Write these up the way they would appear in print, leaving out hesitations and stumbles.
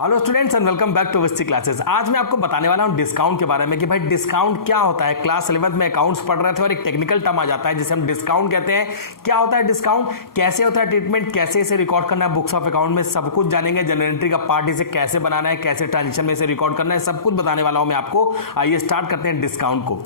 Hello students and welcome back to Awasthi classes. आज मैं आपको बताने वाला हूं डिस्काउंट के बारे में कि भाई डिस्काउंट क्या होता है। क्लास 11th में अकाउंट्स पढ़ रहे थे और एक टेक्निकल टर्म आ जाता है जिसे हम डिस्काउंट कहते हैं। क्या होता है डिस्काउंट, कैसे होता है ट्रीटमेंट, कैसे इसे रिकॉर्ड करना है बुक्स ऑफ अकाउंट में, सब कुछ जानेंगे। जनरल एंट्री का पार्ट इसे कैसे बनाना है, कैसे ट्रांजेक्शन में इसे रिकॉर्ड करना है, सब कुछ बताने वाला हूं मैं आपको। आइए स्टार्ट करते हैं डिस्काउंट को।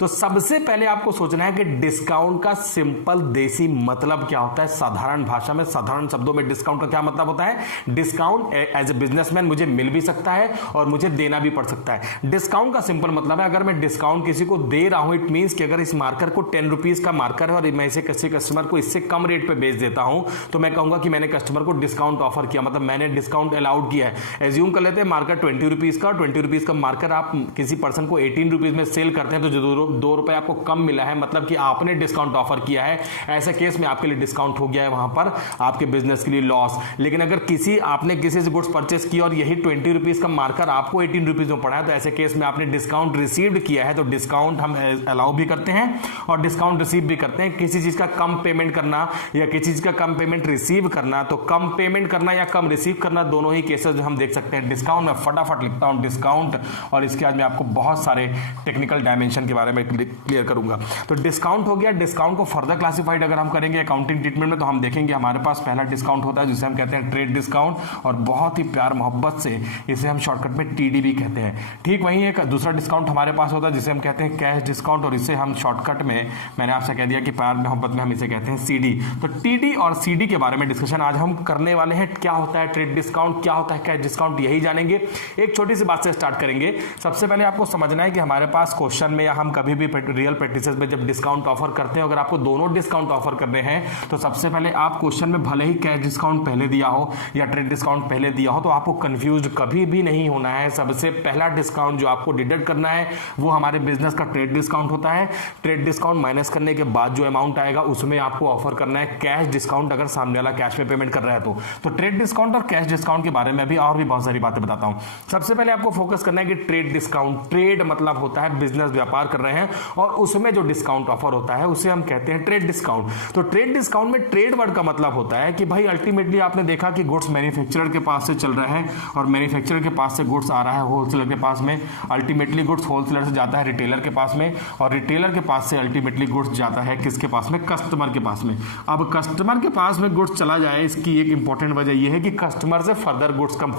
तो सबसे पहले आपको सोचना है कि डिस्काउंट का सिंपल देसी मतलब क्या होता है। साधारण भाषा में, साधारण शब्दों में डिस्काउंट का क्या मतलब होता है। डिस्काउंट एज ए बिजनेसमैन मुझे मिल भी सकता है और मुझे देना भी पड़ सकता है। डिस्काउंट का सिंपल मतलब है, अगर मैं डिस्काउंट किसी को दे रहा हूं, इट मींस कि अगर इस मार्कर को 10 रुपीज का मार्कर है और मैं इसे किसी कस्टमर को इससे कम रेट पे बेच देता हूं, तो मैं कहूंगा कि मैंने कस्टमर को डिस्काउंट ऑफर किया, मतलब मैंने डिस्काउंट अलाउड किया है। एज्यूम कर लेते हैं मार्कर 20 रुपीज का, 20 रुपीज का मार्कर आप किसी पर्सन को 18 रुपीज में सेल करते हैं, तो जो 2 रुपए आपको कम मिला है, मतलब कि आपने डिस्काउंट ऑफर किया है। ऐसे केस में आपके लिए डिस्काउंट हो गया है, वहां पर आपके बिजनेस के लिए लॉस। लेकिन अगर आपने किसी से गुड्स परचेस किया और यही 20 रुपीज का मार्कर आपको 18 रुपीज में पड़ा है, तो ऐसे केस में आपने डिस्काउंट रिसीव्ड किया है। तो डिस्काउंट हम अलाउ भी करते हैं और डिस्काउंट रिसीव भी करते हैं। किसी चीज का कम पेमेंट करना या किसी चीज का कम पेमेंट रिसीव करना, तो कम पेमेंट करना या कम रिसीव करना, दोनों ही केसेस हम देख सकते हैं डिस्काउंट में। फटाफट लिखता हूं डिस्काउंट, और इसके बाद मैं आपको बहुत सारे टेक्निकल डायमेंशन के बारे में क्लियर करूंगा। तो डिस्काउंट हो गया। डिस्काउंट को फर्दर क्लासिफाइड अगर हम करेंगे अकाउंटिंग ट्रीटमेंट में, तो हम देखेंगे हमारे पास पहला डिस्काउंट होता है जिसे हम कहते हैं ट्रेड डिस्काउंट, और बहुत ही प्यार मोहब्बत से इसे हम शॉर्टकट में टीडीबी कहते हैं। ठीक वहीं एक दूसरा डिस्काउंट हमारे पास होता है जिसे हम कहते हैं कैश डिस्काउंट, और इसे हम शॉर्टकट में, मैंने आपसे कह दिया कि प्यार मोहब्बत में हम इसे कहते हैं सीडी। तो टीडी और सीडी के बारे में डिस्कशन आज हम करने वाले हैं। क्या होता है ट्रेड डिस्काउंट, क्या होता है कैश डिस्काउंट, यही जानेंगे। एक छोटी सी बात से स्टार्ट करेंगे। सबसे पहले आपको समझना है कि हमारे पास क्वेश्चन में या हम कभी भी रियल प्रैक्टिसेस में जब डिस्काउंट ऑफर करते हैं, अगर आपको दोनों डिस्काउंट ऑफर करने हैं, तो सबसे पहले आप क्वेश्चन में भले ही कैश डिस्काउंट पहले दिया हो या ट्रेड डिस्काउंट पहले दिया हो, तो आपको कंफ्यूज कभी भी नहीं होना है। सबसे पहला डिस्काउंट जो आपको डिडक्ट करना है वो हमारे बिजनेस का ट्रेड डिस्काउंट होता है। ट्रेड डिस्काउंट माइनस करने के बाद जो अमाउंट आएगा उसमें आपको ऑफर करना है कैश डिस्काउंट, अगर सामने वाला कैश में पेमेंट कर रहा है तो ट्रेड डिस्काउंट और कैश डिस्काउंट के बारे में भी और भी बहुत सारी बातें बताता हूं। सबसे पहले आपको फोकस करना है कि ट्रेड डिस्काउंट, ट्रेड मतलब होता है बिजनेस, व्यापार कर रहे हैं, और उसमें जो डिस्काउंट ऑफर होता है उसे हम कहते हैं ट्रेड डिस्काउंट। तो ट्रेड डिस्काउंट में ट्रेड वर्ड का मतलब होता है कि भाई अल्टीमेटली आपने देखा कि गुड्स मैन्युफैक्चरर के पास से चल रहा है और मैन्युफैक्चरर के पास से गुड्स आ रहा है होलसेलर के पास में, अल्टीमेटली गुड्स होलसेलर से जाता है रिटेलर के पास में, और रिटेलर के पास से अल्टीमेटली गुड्स जाता है किसके पास में, कस्टमर के पास में। अब कस्टमर के पास में गुड्स चला जाए, इसकी एक इंपॉर्टेंट वजह यह है कि कस्टमर से फर्दर गुड्स का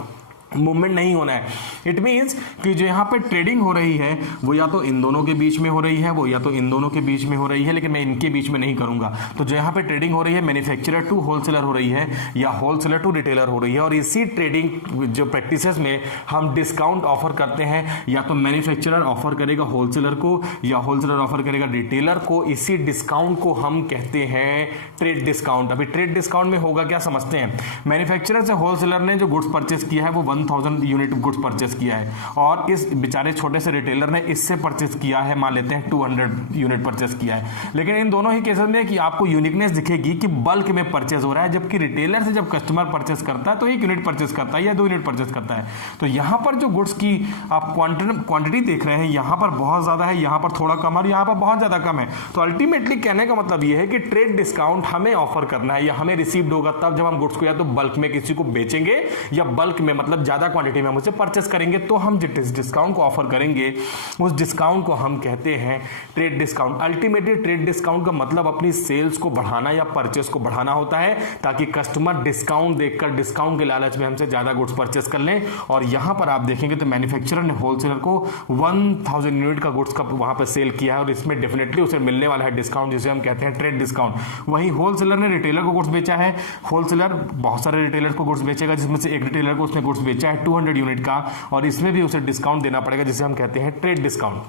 मूवमेंट नहीं होना है। इट मींस कि जो यहाँ पे ट्रेडिंग हो रही है वो या तो इन दोनों के बीच में हो रही है, वो या तो इन दोनों के बीच में हो रही है, लेकिन मैं इनके बीच में नहीं करूंगा। तो जो यहाँ पे ट्रेडिंग हो रही है मैन्युफैक्चरर टू होलसेलर हो रही है या होलसेलर टू रिटेलर हो रही है, और इसी ट्रेडिंग जो प्रैक्टिसेस में हम डिस्काउंट ऑफर करते हैं, या तो मैन्युफैक्चरर ऑफर करेगा होलसेलर को या होलसेलर ऑफर करेगा रिटेलर को। इसी डिस्काउंट को हम कहते हैं ट्रेड डिस्काउंट। अभी ट्रेड डिस्काउंट में होगा क्या समझते हैं। मैन्युफैक्चरर से होलसेलर ने जो गुड्स परचेस किया है वो 1000 यूनिट गुड्स परचेस किया है, और इस बेचारे छोटे से रिटेलर ने इससे परचेस किया है, मान लेते हैं 200 यूनिट परचेस किया है। लेकिन इन दोनों ही केसेस में कि आपको यूनिकनेस दिखेगी कि बल्क में परचेस हो रहा है, जबकि रिटेलर से जब कस्टमर परचेस करता है तो 1 यूनिट परचेस करता है या 2 यूनिट परचेस करता है। तो यहां पर जो गुड्स की आप क्वांटिटी देख रहे हैं, यहां पर बहुत ज्यादा है, यहां पर थोड़ा कम है, यहां पर बहुत ज्यादा कम है। तो अल्टीमेटली कहने का मतलब यह है कि ट्रेड डिस्काउंट हमें ऑफर करना है या हमें रिसीव्ड होगा तब जब हम गुड्स को या तो बल्क में किसी को बेचेंगे या बल्क में मतलब ज्यादा क्वांटिटी में हम उसे परचेस करेंगे, तो हम जिस डिस्काउंट को ऑफर करेंगे उस डिस्काउंट को हम कहते हैं trade discount. Ultimately trade discount का मतलब अपनी सेल्स को बढ़ाना या परचेस को बढ़ाना होता है, ताकि कस्टमर डिस्काउंट देखकर डिस्काउंट के लालच में हमसे ज्यादा गुड्स परचेस कर लें। और यहां पर आप देखेंगे तो मैन्युफैक्चरर ने होलसेलर को 1000 यूनिट का गुड्स का वहां पर सेल किया है, और इसमें डेफिनेटली उसे मिलने वाला है डिस्काउंट, जिसे हम कहते हैं ट्रेड डिस्काउंट। वहीं होलसेलर ने रिटेलर को गुड्स बेचा है, होलसेलर बहुत सारे रिटेलर को गुड्स बेचेगा, जिसमें से एक रिटेलर को उसने गुड्स बेचा है 200 यूनिट का, और इसमें भी उसे डिस्काउंट देना पड़ेगा, जिसे हम कहते हैं ट्रेड डिस्काउंट।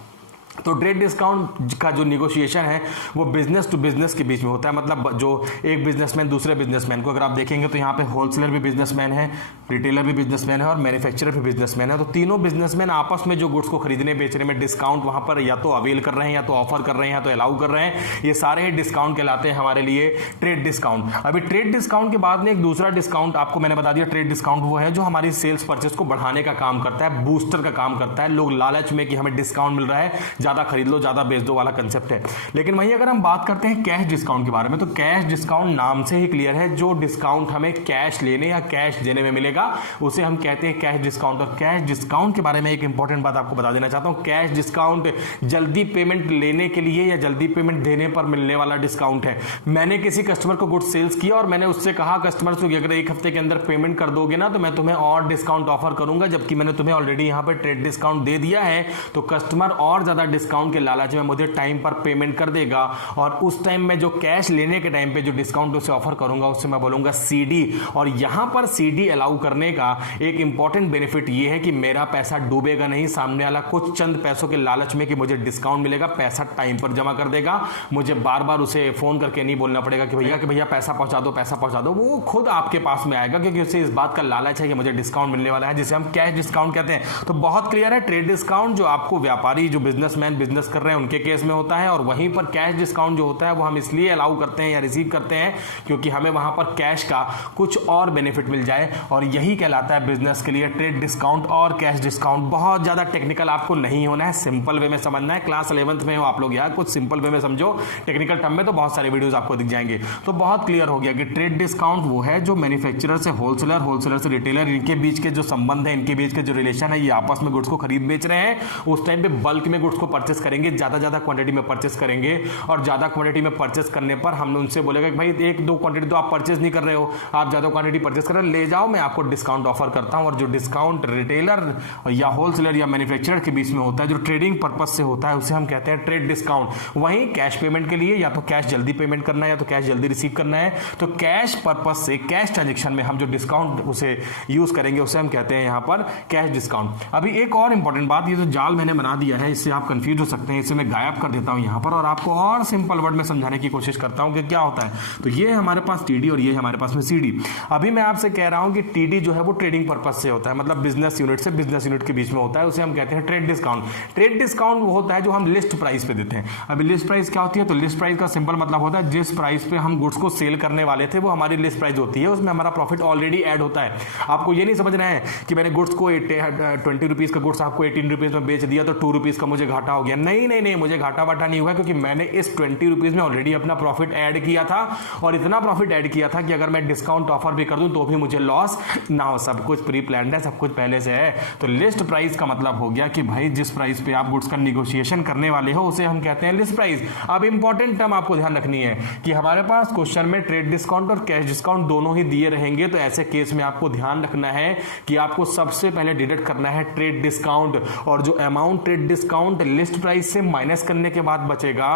तो ट्रेड डिस्काउंट का जो निगोशिएशन है वो बिजनेस टू बिजनेस के बीच में होता है। मतलब जो एक बिजनेसमैन दूसरे बिजनेसमैन को, अगर आप देखेंगे तो यहाँ पे होलसेलर भी बिजनेसमैन है, रिटेलर भी बिजनेसमैन है और मैन्युफैक्चरर भी बिजनेसमैन है। तो तीनों बिजनेसमैन आपस में जो गुड्स को खरीदने बेचने में डिस्काउंट वहां पर या तो अवेल कर रहे हैं, या तो ऑफर कर रहे हैं, या तो अलाउ कर रहे हैं, ये सारे ही डिस्काउंट कहलाते हैं हमारे लिए ट्रेड डिस्काउंट। अभी ट्रेड डिस्काउंट के बाद में एक दूसरा डिस्काउंट आपको मैंने बता दिया। ट्रेड डिस्काउंट वो है जो हमारी सेल्स परचेस को बढ़ाने का काम करता है, बूस्टर का काम करता है। लोग लालच में कि हमें डिस्काउंट मिल रहा है, ज्यादा खरीद लो, ज्यादा बेच दो वाला कंसेप्ट है। लेकिन वहीं अगर हम बात करते हैं कैश डिस्काउंट के बारे में, तो कैश डिस्काउंट नाम से ही क्लियर है, जो डिस्काउंट हमें कैश लेने या कैश देने में मिलेगा उसे हम कहते हैं कैश डिस्काउंट। और कैश डिस्काउंट के बारे में एक इंपॉर्टेंट बात आपको बता देना चाहता हूं, कैश डिस्काउंट जल्दी पेमेंट लेने के लिए या जल्दी पेमेंट देने पर मिलने वाला डिस्काउंट है। मैंने किसी कस्टमर को गुड्स सेल्स किया और मैंने उससे कहा कस्टमर से कि अगर एक हफ्ते के अंदर पेमेंट कर दोगे ना तो मैं तुम्हें और डिस्काउंट ऑफर करूंगा, जबकि मैंने तुम्हें ऑलरेडी यहां पर ट्रेड डिस्काउंट दे दिया है, तो कस्टमर और ज्यादा डिस्काउंट के लालच में मुझे टाइम पर पेमेंट कर देगा। और उस टाइम में जो कैश लेने के टाइम पे जो डिस्काउंट उसे ऑफर करूंगा उससे मैं बोलूंगा सीडी। और यहां पर सीडी अलाउ करने का एक इंपॉर्टेंट बेनिफिट यह है कि मेरा पैसा डूबेगा नहीं, सामने वाला कुछ चंद पैसों के लालच में कि मुझे डिस्काउंट मिलेगा, पैसा टाइम पर जमा कर देगा, मुझे बार बार उसे फोन करके नहीं बोलना पड़ेगा कि भैया पैसा पहुंचा दो, पैसा पहुंचा दो। वो खुद आपके पास में आएगा क्योंकि उसे इस बात का लालच है कि मुझे डिस्काउंट मिलने वाला है, जिसे हम कैश डिस्काउंट कहते हैं। तो बहुत क्लियर है, ट्रेड डिस्काउंट जो आपको व्यापारी जो बिजनेसमैन बिजनेस कर रहे हैं उनके केस में होता है, और वहीं पर कैश डिस्काउंट जो होता है वो हम इसलिए अलाउ करते हैं या रिसीव करते हैं क्योंकि हमें वहां पर कैश का कुछ और बेनिफिट मिल जाए, और यही कहलाता है बिजनेस के लिए ट्रेड डिस्काउंट और कैश डिस्काउंट। बहुत ज्यादा टेक्निकल आपको नहीं होना है, सिंपल वे में समझना है। क्लास 11th में हो आप लोग यार, कुछ सिंपल वे में समझो, टेक्निकल टर्म में तो बहुत सारे वीडियोस आपको दिख जाएंगे। तो बहुत क्लियर हो गया कि ट्रेड डिस्काउंट वो है जो मैन्युफैक्चरर से होलसेलर, होलसेलर से रिटेलर, इनके बीच के जो संबंध है, इनके बीच के जो रिलेशन है, ये आपस में गुड्स को खरीद बेच रहे हैं, उस टाइम पे बल्क में गुड्स को परचेस करेंगे, ज्यादा क्वांटिटी में परचेस करेंगे, और ज्यादा क्वांटिटी में परचेस करने पर हम उनसे बोलेगा कि भाई एक दो क्वांटिटी तो आप परचेस नहीं कर रहे हो, आप ज्यादा क्वांटिटी परचेस कर रहे हो, ले जाओ मैं आपको डिस्काउंट ऑफर करता हूं। और जो डिस्काउंट रिटेलर या होलसेलर या मैन्युफैक्चरर के बीच में होता है, जो ट्रेडिंग पर्पज से होता है, उसे हम कहते हैं ट्रेड डिस्काउंट। वहीं कैश पेमेंट के लिए या तो कैश जल्दी पेमेंट करना है या तो कैश जल्दी रिसीव करना है, तो कैश पर्पज से कैश ट्रांजेक्शन में हम जो डिस्काउंट उसे यूज करेंगे उसे हम कहते हैं यहां पर कैश डिस्काउंट। अभी एक और इंपॉर्टेंट बात, ये जो जाल मैंने बना दिया है इससे आप कंफ्यूज हो सकते हैं, इसे मैं गायब कर देता हूं यहां पर और आपको और सिंपल वर्ड में समझाने की कोशिश करता हूं कि क्या होता है। तो ये हमारे पास टीडी और ये हमारे पास में सीडी। अभी मैं आपसे कह रहा हूं कि टीडी जो है वो ट्रेडिंग पर्पज से होता है, मतलब बिजनेस यूनिट से बिजनेस यूनिट के बीच में होता है, उसे हम कहते हैं ट्रेड डिस्काउंट। ट्रेड डिस्काउंट वो होता है जो हम लिस्ट प्राइस पे देते हैं। अभी लिस्ट प्राइस क्या होती है, तो लिस्ट प्राइस का सिंपल मतलब होता है जिस प्राइस पे हम गुड्स को सेल करने वाले थे वो हमारी लिस्ट प्राइस होती है, उसमें हमारा प्रॉफिट ऑलरेडी ऐड होता है। आपको ये नहीं समझना है कि मैंने गुड्स को 20 रुपीज का गुड्स आपको 18 रुपीज में बेच दिया तो 2 रुपीज का मुझे घाटा हो गया। नहीं, मुझे घाटा वाटा नहीं हुआ क्योंकि मैंने इस 20 रुपीज में ऑलरेडी अपना प्रॉफिट ऐड किया था, और इतना प्रॉफिट ऐड किया था कि अगर मैं डिस्काउंट ऑफर भी कर दूं तो भी मुझे लॉस ना हो। सब कुछ प्री प्लान्ड है, सब कुछ पहले से है। तो लिस्ट प्राइस का मतलब हो गया कि भाई जिस प्राइस पे आप गुड्स का निगोशिएशन करने वाले हो उसे हम कहते हैं लिस्ट प्राइस। अब इंपॉर्टेंट टर्म आपको ध्यान रखनी है कि हमारे पास क्वेश्चन में ट्रेड डिस्काउंट और कैश डिस्काउंट दोनों ही दिए रहेंगे, तो ऐसे केस में आपको ध्यान रखना है कि आपको सबसे पहले डिडक्ट करना है ट्रेड डिस्काउंट, और जो amount trade discount list price से माइनस करने के बाद बचेगा,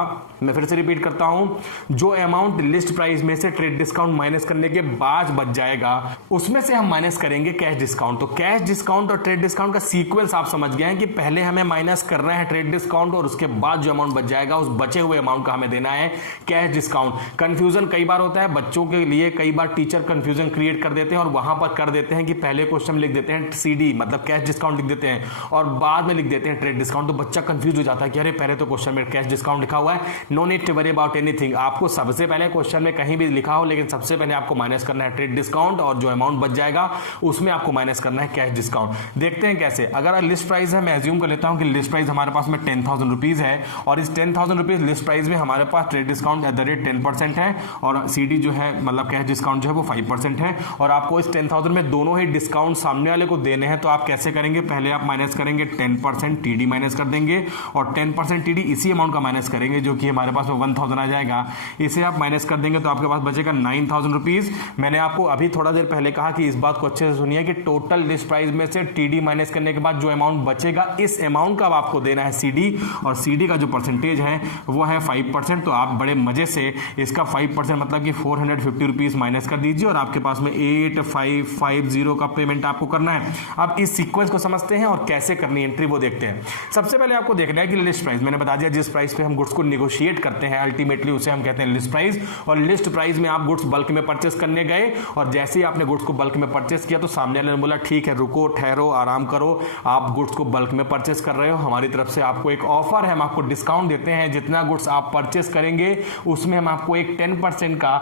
मैं फिर से रिपीट करता हूं, जो अमाउंट लिस्ट प्राइस में से ट्रेड डिस्काउंट माइनस करने के बाद बच जाएगा उसमें से हम माइनस करेंगे कैश डिस्काउंट। तो कैश डिस्काउंट और ट्रेड डिस्काउंट का सीक्वेंस आप समझ गए हैं कि पहले हमें माइनस करना है ट्रेड डिस्काउंट और उसके बाद जो अमाउंट बच जाएगा उस बचे हुए अमाउंट का हमें देना है कैश डिस्काउंट। कंफ्यूजन कई बार होता है बच्चों के लिए, कई बार टीचर कंफ्यूजन क्रिएट कर देते हैं और वहां पर कर देते हैं कि पहले क्वेश्चन में लिख देते हैं सीडी मतलब कैश डिस्काउंट लिख देते हैं और बाद में लिख देते हैं ट्रेड डिस्काउंट, तो बच्चा कंफ्यूज हो जाता है कि अरे पहले तो क्वेश्चन में कैश डिस्काउंट लिखा हुआ है। No need to worry about anything, आपको सबसे पहले क्वेश्चन में कहीं भी लिखा हो लेकिन सबसे पहले आपको माइनस करना है ट्रेड डिस्काउंट और जो अमाउंट बच जाएगा उसमें आपको माइनस करना है कैश डिस्काउंट। देखते हैं कैसे। अगर लिस्ट प्राइस है, मैं एज्यूम कर लेता हूं कि लिस्ट प्राइस हमारे पास में 10,000 रुपीज है और इस 10,000 रुपीज लिस्ट प्राइस में हमारे पास trade discount at the rate 10% है और सीडी जो है मतलब कैश डिस्काउंट जो है वो 5% है और आपको इस 10,000 में दोनों ही डिस्काउंट सामने वाले को देने हैं। तो आप कैसे करेंगे, पहले आप माइनस करेंगे 10% टीडी माइनस कर देंगे और 10% टीडी इसी अमाउंट का माइनस करेंगे जो कि हमारे पास में 1,000 आ जाएगा। इसे आप माइनस कर देंगे तो आपके पास बचेगा 9,000 रुपीज। मैंने आपको अभी थोड़ा देर पहले कहा कि इस बात को अच्छे से सुनिए कि टोटल लिस्ट प्राइस में से टीडी माइनस करने के बाद जो अमाउंट बचेगा इस अमाउंट का आपको देना है सीडी और सीडी का जो परसेंटेज है वो है 5%। तो आप बड़े मजे से इसका 5% मतलब कि 450 रुपीज माइनस कर दीजिए और आपके पास में 8550 का पेमेंट आपको करना है। अब इस सीक्वेंस को समझते हैं और कैसे करनी एंट्री वो देखते हैं। सबसे पहले आपको देखना है कि लिस्ट प्राइस, मैंने बता दिया जिस प्राइस पे हम गुड्स को नेगोशिएट करते हैं अल्टीमेटली उसे हम कहते हैं लिस्ट प्राइस। और लिस्ट प्राइस में आप गुड्स बल्क में परचेस करने गए और जैसे ही आपने गुड्स को बल्क में परचेस किया तो सामने वाले ने बोला ठीक है रुको ठहरो आराम करो, आप गुड्स को बल्क में परचेस कर रहे हो, हमारी तरफ से आपको एक ऑफर है, हम आपको डिस्काउंट देते हैं, जितना गुड्स आप परचेस करेंगे उसमें हम आपको एक 10% का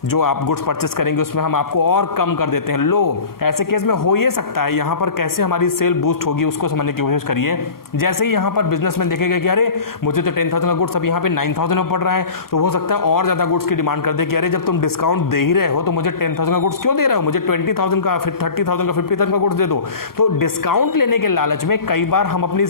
जो आप गुड्स परचेस करेंगे उसमें हम आपको और कम कर देते हैं। लो, ऐसे केस में हो ये सकता है, यहां पर कैसे हमारी सेल बूस्ट होगी उसको समझने की कोशिश करिए। जैसे ही यहां पर बिजनेसमैन देखेगा कि अरे मुझे तो 10,000 का गुड्स अब यहां पे 9,000 में पड़ रहा है, तो हो सकता है और ज्यादा गुड्स की डिमांड कर दे कि अरे जब तुम डिस्काउंट दे ही रहे हो तो मुझे 10,000 का गुड्स क्यों दे रहे हो, मुझे 20,000 का, फिर 30,000 का, 50,000 का गुड्स दे दो। तो डिस्काउंट लेने के लालच में कई बार हम अपनी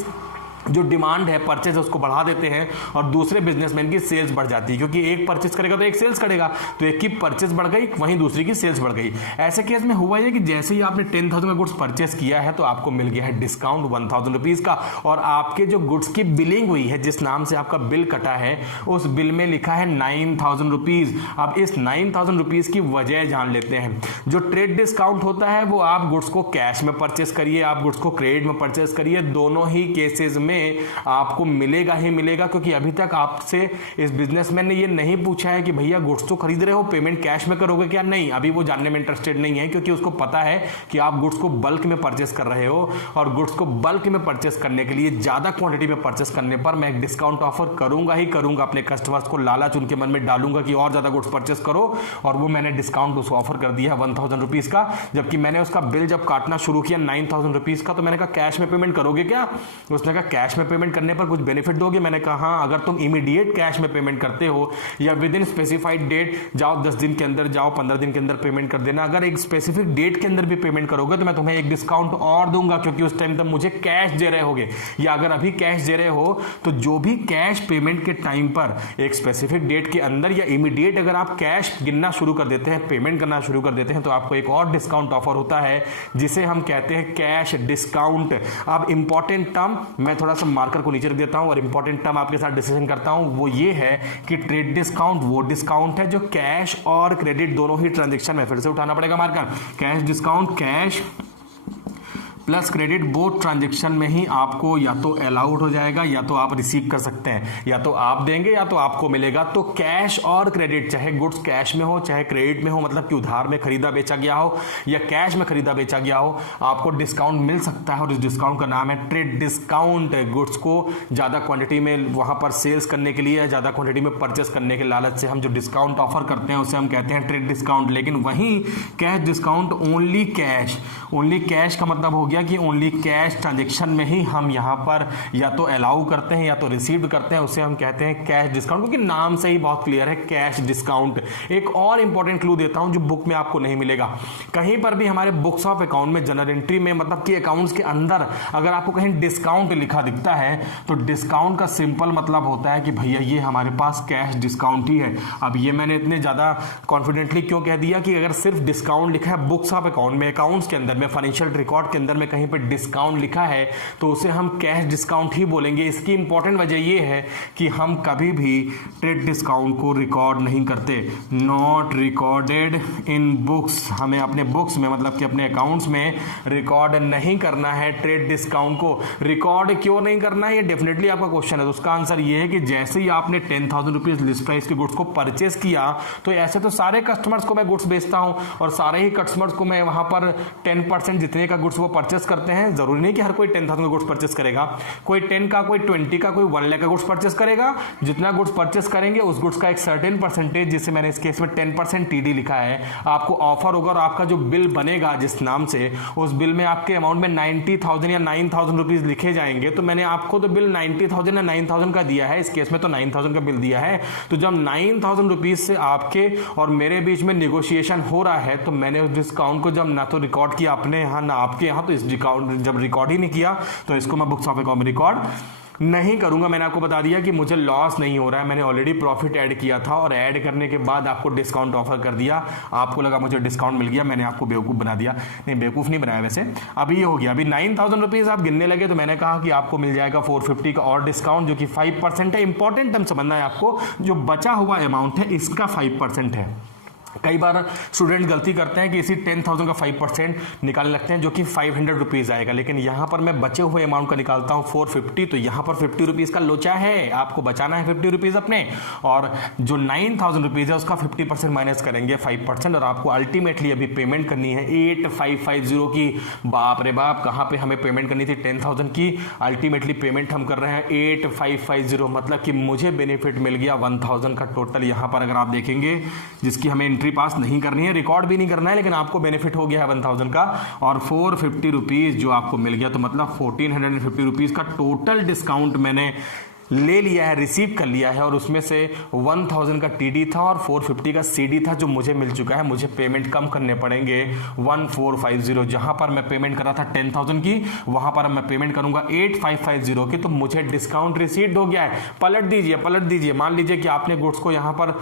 जो डिमांड है परचेज उसको बढ़ा देते हैं और दूसरे बिजनेसमैन की सेल्स बढ़ जाती है, क्योंकि एक परचेज करेगा तो एक सेल्स करेगा, तो एक की परचेज बढ़ गई वहीं दूसरी की सेल्स बढ़ गई। ऐसे केस में हुआ है कि जैसे ही आपने 10,000 का गुड्स परचेस किया है तो आपको मिल गया है डिस्काउंट 1,000 रुपीज का, और आपके जो गुड्स की बिलिंग हुई है, जिस नाम से आपका बिल कटा है, उस बिल में लिखा है 9,000 रुपीज। अब इस 9,000 रुपीज की वजह जान लेते हैं। जो ट्रेड डिस्काउंट होता है वो आप गुड्स को कैश में परचेस करिए, आप गुड्स को क्रेडिट में परचेस करिए, दोनों ही केसेस में आपको मिलेगा ही मिलेगा, क्योंकि अभी तक आपसे इस बिजनेसमैन ने ये नहीं पूछा है कि भैया गुड्स तो खरीद रहे हो, पेमेंट कैश में करोगे क्या, नहीं, अभी वो जानने में इंटरेस्टेड नहीं है, क्योंकि उसको पता है कि आप गुड्स को बल्क में परचेस कर रहे हो, और गुड्स को बल्क में परचेस करने के लिए, ज्यादा क्वांटिटी में परचेस करने पर मैं एक डिस्काउंट ऑफर करूंगा ही करूंगा, अपने कस्टमर्स को लालच उनके मन में डालूंगा कि और ज्यादा गुड्स परचेस करो, और वो मैंने डिस्काउंट उसको ऑफर कर दिया 1,000 रुपीज का। जबकि मैंने उसका बिल जब काटना शुरू किया 9,000 रुपीज का, तो मैंने कहा कैश में पेमेंट करोगे क्या, उसने कहा कैश में पेमेंट करने पर कुछ बेनिफिट दोगे। मैंने कहा हाँ, अगर तुम इमीडिएट कैश में पेमेंट करते हो या विद इन स्पेसिफाइड डेट, जाओ 10 दिन के अंदर, जाओ 15 दिन के अंदर पेमेंट कर देना, अगर एक स्पेसिफिक डेट के अंदर भी पेमेंट करोगे तो मैं तुम्हें एक डिस्काउंट और दूंगा, क्योंकि उस टाइम तक मुझे कैश दे रहे होगे, या अगर अभी कैश दे रहे हो तो जो भी कैश पेमेंट के टाइम पर एक स्पेसिफिक डेट के अंदर या इमीडिएट अगर आप कैश गिनना शुरू कर देते हैं, पेमेंट करना शुरू कर देते हैं, तो आपको एक और डिस्काउंट ऑफर होता है जिसे हम कहते हैं कैश डिस्काउंट। अब इंपॉर्टेंट टर्म मैं थोड़ा सा मार्कर को नीचे रख देता हूं और इंपॉर्टेंट टर्म आपके साथ डिस्कशन करता हूं, वो ये है कि ट्रेड डिस्काउंट वो डिस्काउंट है जो कैश और क्रेडिट दोनों ही ट्रांजैक्शन में, फिर से उठाना पड़ेगा marker, cash discount, cash plus credit both transaction में ही आपको या तो अलाउड हो जाएगा या तो आप रिसीव कर सकते हैं, या तो आप देंगे या तो आपको मिलेगा। तो कैश और क्रेडिट, चाहे गुड्स कैश में हो चाहे क्रेडिट में हो, मतलब कि उधार में खरीदा बेचा गया हो या कैश में खरीदा बेचा गया हो, आपको डिस्काउंट मिल सकता है, और इस डिस्काउंट का नाम है ट्रेड डिस्काउंट। गुड्स को ज्यादा क्वांटिटी में वहां पर सेल्स करने के लिए, ज्यादा क्वांटिटी में परचेस करने के लालच से हम जो डिस्काउंट ऑफर करते हैं उसे हम कहते हैं ट्रेड डिस्काउंट। लेकिन वहीं cash discount only cash, only cash का मतलब हो गया कि ओनली कैश ट्रांजैक्शन में ही हम यहां पर या तो अलाउ करते हैं या तो रिसीव करते हैं, उसे हम कहते हैं कैश डिस्काउंट, क्योंकि नाम से ही बहुत क्लियर है कैश डिस्काउंट। एक और इंपॉर्टेंट क्लू देता हूं जो बुक में आपको नहीं मिलेगा, कहीं पर भी हमारे बुक्स ऑफ अकाउंट में जनरल एंट्री में, मतलब कि अकाउंट्स के अंदर अगर आपको कहीं डिस्काउंट लिखा दिखता है तो डिस्काउंट का सिंपल मतलब होता है कि भैया ये हमारे पास कैश डिस्काउंट ही है। अब ये मैंने इतने ज्यादा कॉन्फिडेंटली क्यों कह दिया कि अगर सिर्फ डिस्काउंट लिखा है बुक्स ऑफ अकाउंट में, अकाउंट्स के अंदर में, फाइनेंशियल रिकॉर्ड के अंदर में कहीं पर डिस्काउंट लिखा है तो उसे हम कैश डिस्काउंट ही बोलेंगे। इसकी इंपॉर्टेंट वजह यह है कि हम कभी भी ट्रेड डिस्काउंट को रिकॉर्ड नहीं करते, नॉट रिकॉर्डेड इन बुक्स। हमें अपने बुक्स में, मतलब कि अपने अकाउंट्स में रिकॉर्ड नहीं करना है ट्रेड डिस्काउंट को। रिकॉर्ड क्यों नहीं करना है, ये डेफिनेटली आपका क्वेश्चन है। तो उसका आंसर ये है कि जैसे ही आपने 10,000 रुपीज लिस्ट प्राइस के गुड्स को परचेस किया, तो ऐसे तो सारे कस्टमर्स को मैं गुड्स बेचता हूं और सारे ही कस्टमर्स को मैं वहां पर 10% जितने का गुड्स वो परचेस करते हैं। जरूरी नहीं कि हर कोई 10,000 का गुड्स परचेस करेगा, कोई 10 का, कोई 20 का, कोई 1 लाख का गुड्स परचेस करेगा। जितना गुड्स परचेस करेंगे उस गुड्स का एक सर्टेन परसेंटेज, जिसे मैंने इस केस में 10% टीडी लिखा है, आपको ऑफर होगा, और आपका जो बिल बनेगा जिस नाम से, उस बिल में आपके अमाउंट में 90,000 या 9,000 रुपीज लिखे जाएंगे। तो मैंने आपको तो बिल 90,000 या 9,000 का दिया है, इस केस में तो 9,000 का बिल दिया है। तो जब 9,000 रुपीज से आपके और मेरे बीच में निगोशिएशन हो रहा है, तो मैंने उस डिस्काउंट को जब ना तो रिकॉर्ड किया अपने यहाँ ना आपके यहाँ, तो इस डिस्काउंट जब रिकॉर्ड ही नहीं किया तो इसको मैं बुक्स ऑफ अकाउंट में रिकॉर्ड नहीं करूंगा। मैंने आपको बता दिया कि मुझे लॉस नहीं हो रहा है, मैंने ऑलरेडी प्रॉफिट ऐड किया था और ऐड करने के बाद आपको डिस्काउंट ऑफर कर दिया। आपको लगा मुझे डिस्काउंट मिल गया, मैंने आपको बेवकूफ़ बना दिया। नहीं, बेवकूफ़ नहीं बनाया वैसे। अभी ये हो गया, अभी 9,000 रुपीज़ आप गिनने लगे तो मैंने कहा कि आपको मिल जाएगा 450 का और डिस्काउंट, जो कि 5% है। इंपॉर्टेंट टर्म समझना है आपको, जो बचा हुआ अमाउंट है इसका 5% है। कई बार स्टूडेंट गलती करते हैं कि इसी 10,000 का 5% निकालने लगते हैं, जो कि 500 रुपीज़ आएगा। लेकिन यहाँ पर मैं बचे हुए अमाउंट का निकालता हूँ 450, तो यहाँ पर 50 रुपीज़ का लोचा है, आपको बचाना है 50 रुपीज़ अपने, और जो 9,000 रुपीज़ है उसका 50% माइनस करेंगे 5%, और आपको अल्टीमेटली अभी पेमेंट करनी है 8550 की। बाप रे बाप, कहाँ पे हमें पेमेंट करनी थी 10,000 की, अल्टीमेटली पेमेंट हम कर रहे हैं 8550, मतलब कि मुझे बेनिफिट मिल गया 1,000 का टोटल। यहाँ पर अगर आप देखेंगे जिसकी हमें एंट्री एंट्री पास नहीं करनी है, रिकॉर्ड भी नहीं करना है, लेकिन आपको बेनिफिट हो गया है 1000 का और 450 रुपीज़ जो आपको मिल गया, तो मतलब 1450 रुपीज़ का टोटल डिस्काउंट मैंने ले लिया है, रिसीव कर लिया है। और उसमें से 1000 का टीडी था और 450 का सीडी था जो मुझे मिल चुका है। मुझे पेमेंट कम करने पड़ेंगे 1450, जहां पर मैं पेमेंट कर रहा था 10,000 की, वहां पर मैं पेमेंट करूंगा 8550 की, तो मुझे डिस्काउंट रिसीव्ड हो गया है। पलट दीजिए, मान लीजिए कि आपने गुड्स को यहां पर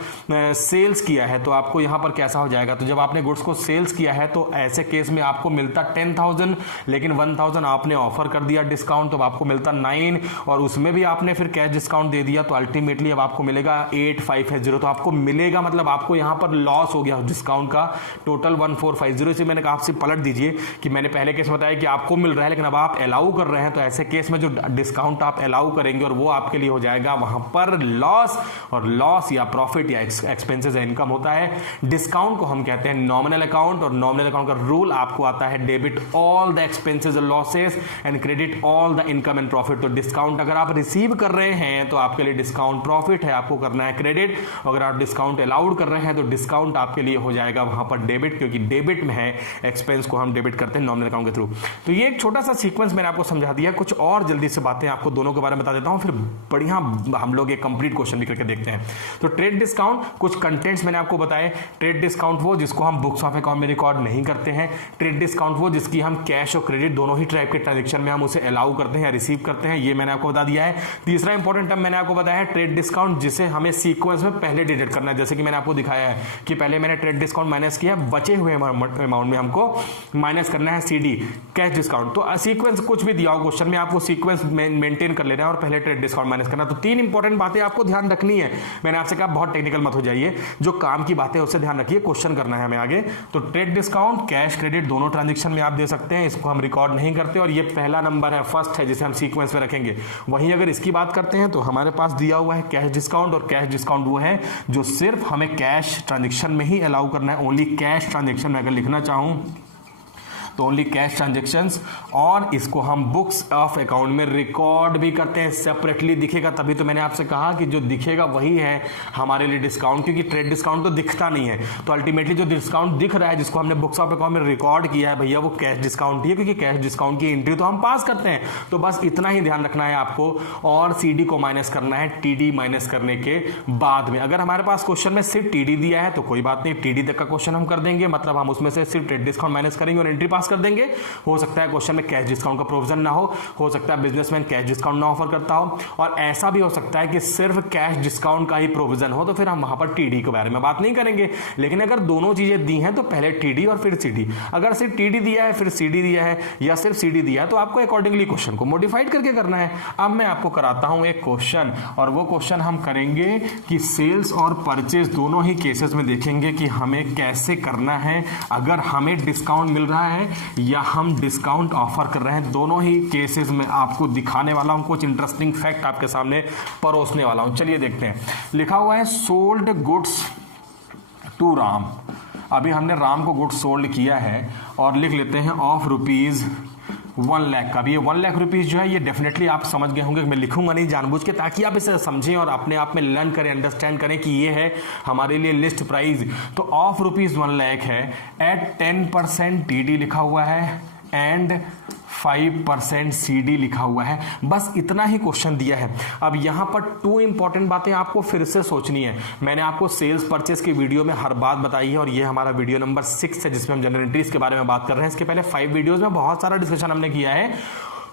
सेल्स किया है, तो आपको यहां पर कैसा हो जाएगा, तो जब आपने गुड्स को सेल्स किया है तो ऐसे केस में आपको मिलता 10,000, लेकिन 1000 आपने ऑफर कर दिया डिस्काउंट, तो आपको मिलता 9, और उसमें भी आपने फिर कैश डिस्काउंट दे दिया, तो अल्टीमेटली अब आपको मिलेगा 8550। तो आपको मिलेगा, मतलब आपको यहां पर लॉस हो गया डिस्काउंट का टोटल 1450 से। मैंने कहा आपसे पलट दीजिए कि मैंने पहले केस बताया कि आपको मिल रहा है, लेकिन अब आप अलाउ कर रहे हैं, तो ऐसे केस में जो डिस्काउंट आप अलाउ करेंगे और वो आपके लिए हो जाएगा वहां पर लॉस, और लॉस या प्रॉफिट या एक्सपेंसेस या इनकम होता है। डिस्काउंट को हम कहते हैं नॉमिनल अकाउंट, और नॉमिनल अकाउंट का रूल आपको आता है डेबिट ऑल द एक्सपेंसेस और losses and credit all the income and profit. तो डिस्काउंट अगर आप रिसीव कर रहे हैं तो आपके लिए डिस्काउंट प्रॉफिट है, आपको करना है क्रेडिट। अगर आप डिस्काउंट अलाउड कर रहे हैं तो डिस्काउंट आपके लिए हो जाएगा वहां पर डेबिट, क्योंकि डेबिट में है, एक्सपेंस को हम डेबिट करते हैं नॉमिनल अकाउंट के थ्रू। तो ये एक छोटा सा सीक्वेंस मैंने आपको समझा दिया। कुछ और जल्दी से बातें आपको दोनों के बारे में बता देता हूं, फिर बढ़िया हम लोग एक कंप्लीट क्वेश्चन भी करके देखते हैं। तो ट्रेड डिस्काउंट, कुछ कंटेंट्स मैंने आपको बताए। ट्रेड डिस्काउंट वो जिसको हम बुक्स ऑफ अकाउंट में रिकॉर्ड नहीं करते हैं। ट्रेड डिस्काउंट वो जिसकी हम कैश और क्रेडिट दोनों ही टाइप के ट्रांजेक्शन में हम उसे अलाउ करते हैं या रिसीव करते हैं, ये मैंने आपको बता दिया है। तीसरा इंपॉर्टेंट टर्म मैंने आपको बताया है ट्रेड डिस्काउंट, जिसे हमें सीक्वेंस में पहले डिडक्ट करना है। जैसे कि मैंने आपको दिखाया है कि पहले मैंने ट्रेड डिस्काउंट माइनस किया, बचे हुए अमाउंट में हमको माइनस करना है सीडी, कैश डिस्काउंट। तो सीक्वेंस कुछ भी दिया हो क्वेश्चन में, आपको सीक्वेंस मेंटेन कर लेना है और पहले ट्रेड डिस्काउंट माइनस करना। तो तीन इंपॉर्टेंट बातें आपको ध्यान रखनी है। मैंने आपसे कहा बहुत टेक्निकल मत हो जाइए, जो काम की बातें उससे ध्यान रखिए, क्वेश्चन करना है हमें आगे। तो ट्रेड डिस्काउंट, कैश, क्रेडिट दोनों ट्रांजेक्शन में आप दे सकते हैं, इसको हम रिकॉर्ड नहीं करते, और ये पहला नंबर है, फर्स्ट है, जिसे हम सीक्वेंस में रखेंगे। वहीं अगर इसकी बात करते हैं तो हमारे पास दिया हुआ है कैश डिस्काउंट, और कैश डिस्काउंट वो है जो सिर्फ हमें कैश ट्रांजैक्शन में ही अलाउ करना है, ओनली कैश ट्रांजैक्शन में अगर लिखना चाहूं तो ओनली कैश ट्रांजेक्शन्स, और इसको हम बुक्स ऑफ अकाउंट में रिकॉर्ड भी करते हैं, सेपरेटली दिखेगा। तभी तो मैंने आपसे कहा कि जो दिखेगा वही है हमारे लिए डिस्काउंट, क्योंकि ट्रेड डिस्काउंट तो दिखता नहीं है। तो अल्टीमेटली जो डिस्काउंट दिख रहा है, जिसको हमने बुक्स ऑफ अकाउंट में रिकॉर्ड किया है, भैया वो कैश डिस्काउंट ही है, क्योंकि कैश डिस्काउंट की एंट्री तो हम पास करते हैं। तो बस इतना ही ध्यान रखना है आपको, और सीडी को माइनस करना है टीडी माइनस करने के बाद में। अगर हमारे पास क्वेश्चन में सिर्फ टीडी दिया है तो कोई बात नहीं, टीडी तक का क्वेश्चन हम कर देंगे, मतलब हम उसमें से सिर्फ ट्रेड डिस्काउंट माइनस करेंगे और एंट्री पास कर देंगे। हो सकता है क्वेश्चन में कैश डिस्काउंट का प्रोविजन ना हो सकता है बिजनेसमैन कैश डिस्काउंट ना ऑफर करता हो, और ऐसा भी हो सकता है कि सिर्फ कैश डिस्काउंट का ही प्रोविजन हो, तो फिर हम वहां पर टीडी के बारे में बात नहीं करेंगे। लेकिन अगर दोनों चीजें दी हैं तो पहले टीडी और फिर सीडी। अगर सिर्फ टीडी दिया है फिर सीडी दिया है, या सिर्फ सीडी दिया है, तो आपको अकॉर्डिंगली क्वेश्चन को मॉडिफाइड करके करना है। अब मैं आपको कराता हूं एक क्वेश्चन, और वो क्वेश्चन हम करेंगे कि सेल्स और परचेज दोनों ही केसेस में देखेंगे कि हमें कैसे करना है अगर हमें डिस्काउंट मिल रहा है या हम डिस्काउंट ऑफर कर रहे हैं। दोनों ही केसेस में आपको दिखाने वाला हूं, कुछ इंटरेस्टिंग फैक्ट आपके सामने परोसने वाला हूं। चलिए देखते हैं। लिखा हुआ है सोल्ड गुड्स टू राम। अभी हमने राम को गुड्स सोल्ड किया है, और लिख लेते हैं ऑफ रुपीज 1 लाख का। अब ये 1 लाख रुपीज जो है, ये डेफिनेटली आप समझ गए होंगे, मैं लिखूंगा नहीं जानबूझ के, ताकि आप इसे समझें और अपने आप में लर्न करें, अंडरस्टैंड करें कि ये है हमारे लिए लिस्ट प्राइस। तो ऑफ रुपीज 1 लाख है, एट 10% टीडी लिखा हुआ है एंड 5% सीडी लिखा हुआ है। बस इतना ही क्वेश्चन दिया है। अब यहां पर 2 इंपॉर्टेंट बातें आपको फिर से सोचनी है। मैंने आपको सेल्स परचेस की वीडियो में हर बात बताई है, और ये हमारा वीडियो नंबर 6 है जिसमें हम जनरल एंट्रीज के बारे में बात कर रहे हैं। इसके पहले 5 वीडियोस में बहुत सारा डिस्कशन हमने किया है,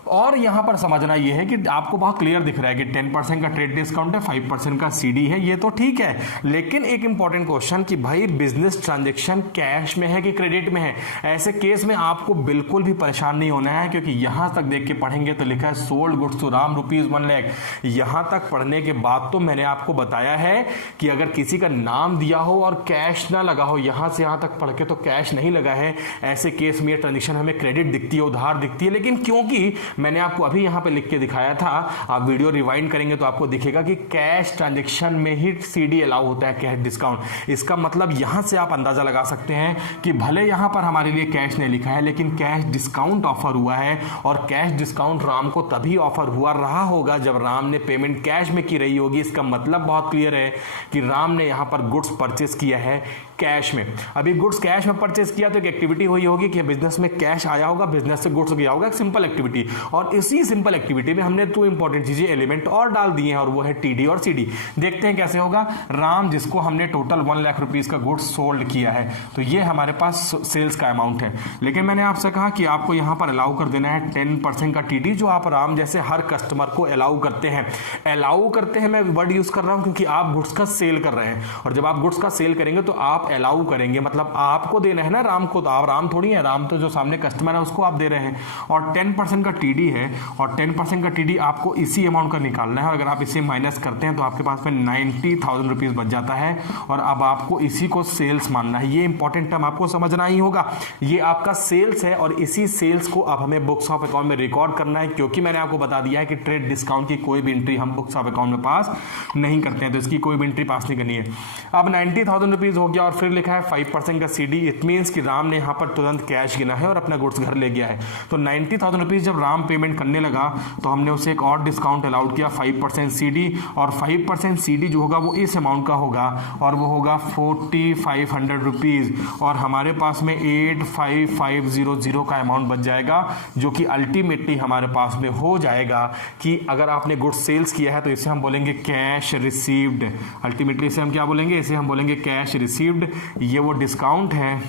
और यहां पर समझना यह है कि आपको बहुत क्लियर दिख रहा है कि 10% का ट्रेड डिस्काउंट है, 5% का सीडी है, ये तो ठीक है। लेकिन एक इंपॉर्टेंट क्वेश्चन कि भाई बिजनेस ट्रांजैक्शन कैश में है कि क्रेडिट में है। ऐसे केस में आपको बिल्कुल भी परेशान नहीं होना है, क्योंकि यहां तक देख के पढ़ेंगे तो लिखा है sold goods to Ram rupees 1 lakh. यहां तक पढ़ने के बाद तो मैंने आपको बताया है कि अगर किसी का नाम दिया हो और कैश ना लगा हो, यहां से यहां तक पढ़ के तो कैश नहीं लगा है, ऐसे केस में ट्रांजेक्शन हमें क्रेडिट दिखती है, उधार दिखती है। लेकिन क्योंकि मैंने आपको अभी यहां पे लिख के दिखाया था, आप वीडियो रिवाइंड करेंगे तो आपको दिखेगा कि कैश ट्रांजैक्शन में ही सीडी अलाउ होता है, कैश डिस्काउंट। इसका मतलब यहां से आप अंदाजा लगा सकते हैं कि भले यहां पर हमारे लिए कैश नहीं लिखा है, लेकिन कैश डिस्काउंट ऑफर हुआ है, और कैश डिस्काउंट राम को तभी ऑफर हुआ रहा होगा जब राम ने पेमेंट कैश में की रही होगी। इसका मतलब बहुत क्लियर है कि राम ने यहां पर गुड्स परचेस किया है कैश में। अभी गुड्स कैश में परचेस किया तो एक एक्टिविटी हुई होगी कि बिजनेस में कैश आया होगा, बिजनेस से गुड्स गया होगा, एक सिंपल एक्टिविटी। और इसी सिंपल एक्टिविटी में हमने 2 इंपॉर्टेंट चीजें एलिमेंट और डाल दिए हैं, और वो है टीडी और सीडी। देखते हैं कैसे होगा। राम, जिसको हमने टोटल 1 लाख रुपीज का गुड्स सोल्ड किया है, तो ये हमारे पास सेल्स का अमाउंट है। लेकिन मैंने आपसे कहा कि आपको यहां पर अलाउ कर देना है 10% का टीडी, जो आप राम जैसे हर कस्टमर को अलाउ करते हैं। अलाउ करते हैं मैं वर्ड यूज कर रहा हूं क्योंकि आप गुड्स का सेल कर रहे हैं, और जब आप गुड्स का सेल करेंगे तो आप अलाउ करेंगे, मतलब आपको देना है ना राम को, तो आप राम थोड़ी है, राम तो जो सामने कस्टमर है उसको आप दे रहे हैं। और 10% का टीडी है, और 10% का टीडी आपको इसी अमाउंट का निकालना है, और अगर आप इसे माइनस करते हैं तो आपके पास में 90,000 रुपीज बच जाता है, और अब आपको इसी को सेल्स मानना है। ये इंपॉर्टेंट टर्म आपको समझना ही होगा। ये आपका सेल्स है, और इसी सेल्स को अब हमें बुक्स ऑफ अकाउंट में रिकॉर्ड करना है, क्योंकि मैंने आपको बता दिया है कि ट्रेड डिस्काउंट की कोई भी एंट्री हम बुक्स ऑफ अकाउंट में पास नहीं करते हैं, तो इसकी कोई भी एंट्री पास नहीं करनी है। अब 90,000 रुपीज हो गया, और फिर लिखा है 5% का सीडी। इट मीन्स कि राम ने यहां पर तुरंत कैश गिना है और अपना गुड्स घर ले गया है। तो 90,000 रुपीज जब राम पेमेंट करने लगा तो हमने उसे एक और डिस्काउंट अलाउड किया, 5% सीडी, और 5% सीडी जो होगा वो इस अमाउंट का होगा, और वो होगा 4,500 रुपीज, और हमारे पास में 8,5,500 का अमाउंट बच जाएगा, जो कि अल्टीमेटली हमारे पास में हो जाएगा कि अगर आपने गुड्स सेल्स किया है तो इसे हम बोलेंगे कैश रिसीव्ड। अल्टीमेटली इसे हम क्या बोलेंगे? इसे हम बोलेंगे कैश रिसीव्ड। ये वो डिस्काउंट है